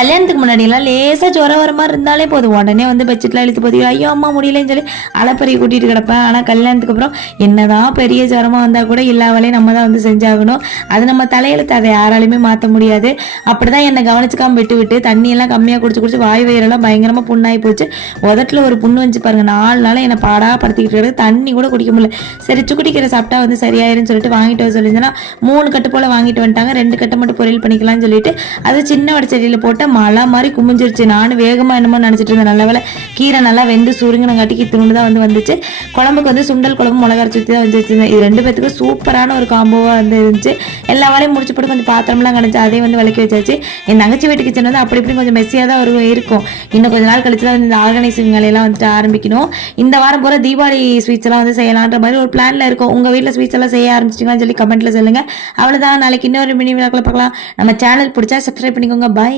கல்யாணத்துக்கு முன்னாடி எல்லாம் லேசா ஜுரம் வர மாதிரி இருந்தாலே போதும். உடனே வந்து பெட்ஷீட்லாம் இழுத்து போத்தி ஐயோ அம்மா முடியலன்னு சொல்லி அலப்பறையை கூட்டிட்டு கிடப்பேன். ஆனா கல்யாணத்துக்கு அப்புறம் என்னதான் பெரிய ஜுரமா வந்தா கூட எல்லா வேலையும் நம்ம தான் வந்து செஞ்சாகணும். அது நம்ம தலையெழுத்து அதை யாராலையுமே மாற்ற முடியாது. அப்படிதான் என்னை கவனிச்சுக்காம விட்டு விட்டு தண்ணி எல்லாம் கம்மியா குடிச்சு குடிச்சு வாய் வயிறெல்லாம் பயங்கரமா புண்ணாகி போச்சு. உதட்டுல ஒரு புண்ணு வந்து பாருங்க. நாலு நாள் என்னை பாடா படுத்திக்கிட்டு இருக்கிறது தண்ணி கூட குடிக்க முடியல. சரி சுக்குடிக்கிற சாப்பிட்டா வந்து சரியாயிருன்னு சொல்லிட்டு வாங்கிட்டு வர சொல்லியிருந்தேன்னா மூணு கட்டு போல வாங்கிட்டு வந்துட்டாங்க. ரெண்டு கட்டை மட்டும் பொரியல் பண்ணிக்கலாம்னு சொல்லிட்டு அது சின்ன வடச்செடியில் போட்டு மழை மாதிரி குமிஞ்சிருச்சு. நானும் வேகமாக என்னமோ நினச்சிட்டு இருந்தேன். நல்ல வேலை கீரை நல்லா வெந்து சுருங்கினங்காட்டிக்கு இத்தினு தான் வந்து வந்துச்சு. குழம்புக்கு வந்து சுண்டல் குழம்பு மிளகா சுற்றி தான் வந்து வச்சிருந்தேன். இது ரெண்டு பேத்துக்கும் சூப்பரான ஒரு காம்போவாக வந்து இருந்துச்சு. எல்லா வேலையும் முடிச்சு போட்டு கொஞ்சம் பாத்திரம்லாம் கிடச்சி அதையும் வந்து விளக்கி வச்சாச்சு. என் தங்கச்சி வீட்டு கிச்சன் வந்து அப்படி இப்படி கொஞ்சம் மெஸ்ஸியாக தான் ஒரு இருக்கும். இன்னும் கொஞ்ச நாள் கழிச்சு தான் வந்து இந்த ஆர்கனைசிங் வேலையெல்லாம் வந்துட்டு ஆரம்பிக்கணும். இந்த வாரம் போகிற தீபாவளி ஸ்வீட்ஸ் எல்லாம் வந்து செய்யலான்ற மாதிரி ஒரு பிளானில் இருக்கும். உங்கள் வீட்டில் ஸ்வீட்ஸ் எல்லாம் செய்ய ஆரம்பிச்சிட்டீங்களான்னு சொல்லி கமெண்ட்டில் சொல்லுங்கள் அவ்வளோதான் நாளைக்கு இன்னொரு மினி விழாக்களை பார்க்கலாம். நம்ம சேனல் பிடிச்சா சப்ஸ்கிரைப் பண்ணிக்கோங்க. பை